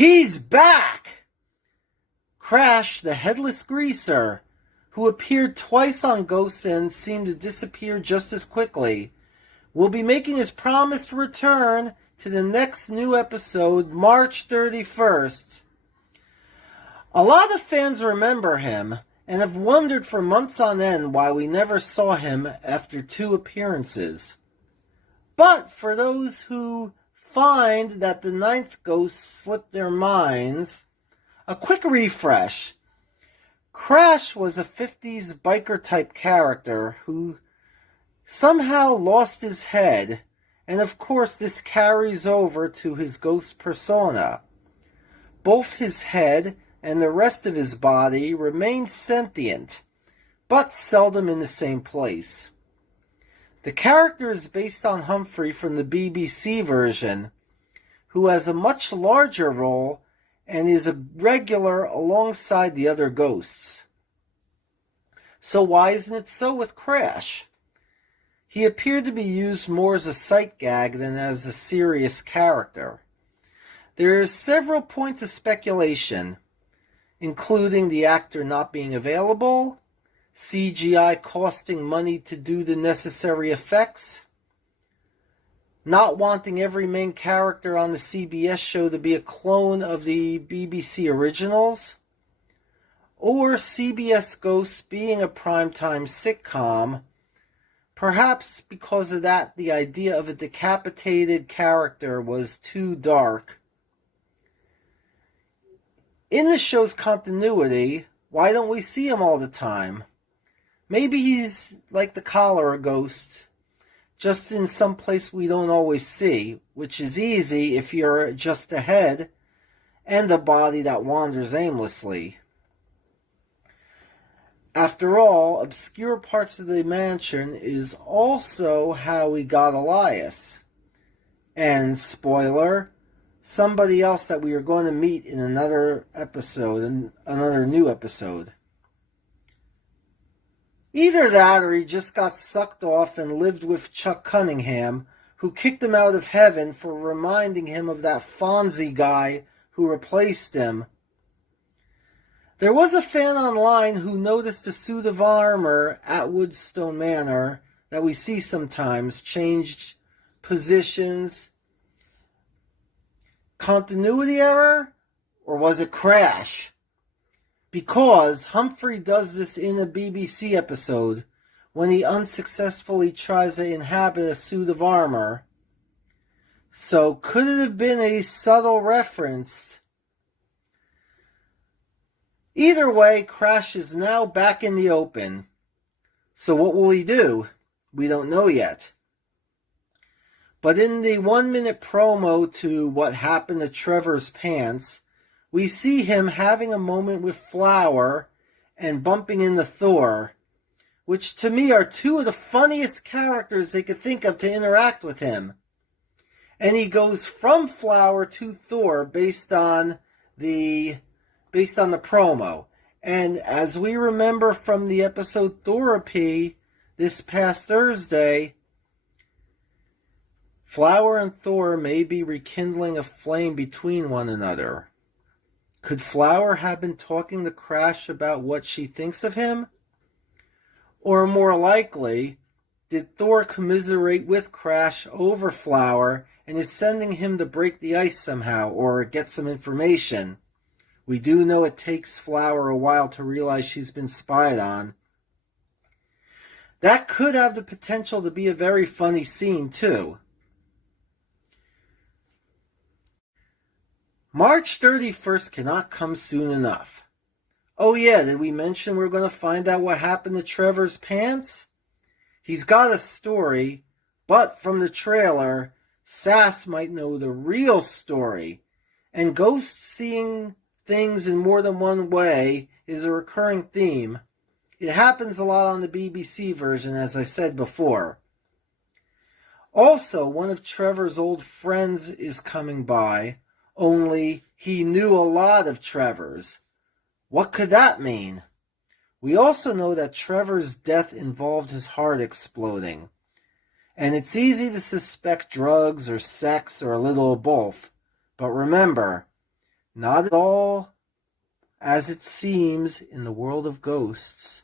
He's back! Crash, the headless greaser, who appeared twice on Ghost and seemed to disappear just as quickly, will be making his promised return to the next new episode, March 31st. A lot of fans remember him and have wondered for months on end why we never saw him after 2 appearances. But for those who find that the 9th Ghost slipped their minds, a quick refresh. Crash was a 50s biker-type character who somehow lost his head, and of course this carries over to his ghost persona. Both his head and the rest of his body remain sentient, but seldom in the same place. The character is based on Humphrey from the BBC version, who has a much larger role and is a regular alongside the other ghosts. So why isn't it so with Crash? He appeared to be used more as a sight gag than as a serious character. There are several points of speculation, including the actor not being available, CGI costing money to do the necessary effects, not wanting every main character on the CBS show to be a clone of the BBC originals, or CBS Ghosts being a primetime sitcom. Perhaps because of that, the idea of a decapitated character was too dark. In the show's continuity, why don't we see him all the time? Maybe he's like the cholera ghost, just in some place we don't always see, which is easy if you're just a head and a body that wanders aimlessly. After all, obscure parts of the mansion is also how we got Elias. And, spoiler, somebody else that we are going to meet in another episode, another new episode. Either that or he just got sucked off and lived with Chuck Cunningham, who kicked him out of heaven for reminding him of that Fonzie guy who replaced him. There was a fan online who noticed the suit of armor at Woodstone Manor that we see sometimes changed positions. Continuity error? Or was it Crash? Because Humphrey does this in a BBC episode when he unsuccessfully tries to inhabit a suit of armor. So could it have been a subtle reference? Either way, Crash is now back in the open. So what will he do? We don't know yet. But in the 1-minute promo to What Happened to Trevor's Pants, we see him having a moment with Flower and bumping into Thor, which to me are 2 of the funniest characters they could think of to interact with him. And he goes from Flower to Thor based on the promo. And as we remember from the episode Therapy this past Thursday, Flower and Thor may be rekindling a flame between one another. Could Flower have been talking to Crash about what she thinks of him? Or more likely, did Thor commiserate with Crash over Flower and is sending him to break the ice somehow or get some information? We do know it takes Flower a while to realize she's been spied on. That could have the potential to be a very funny scene, too. March 31st cannot come soon enough. Oh yeah, did we mention we're going to find out what happened to Trevor's pants? He's got a story, but from the trailer, Sass might know the real story. And ghosts seeing things in more than one way is a recurring theme. It happens a lot on the BBC version, as I said before. Also, one of Trevor's old friends is coming by, only he knew a lot of Trevor's. What could that mean? We also know that Trevor's death involved his heart exploding. And it's easy to suspect drugs or sex or a little of both. But remember, Not at all as it seems in the world of ghosts.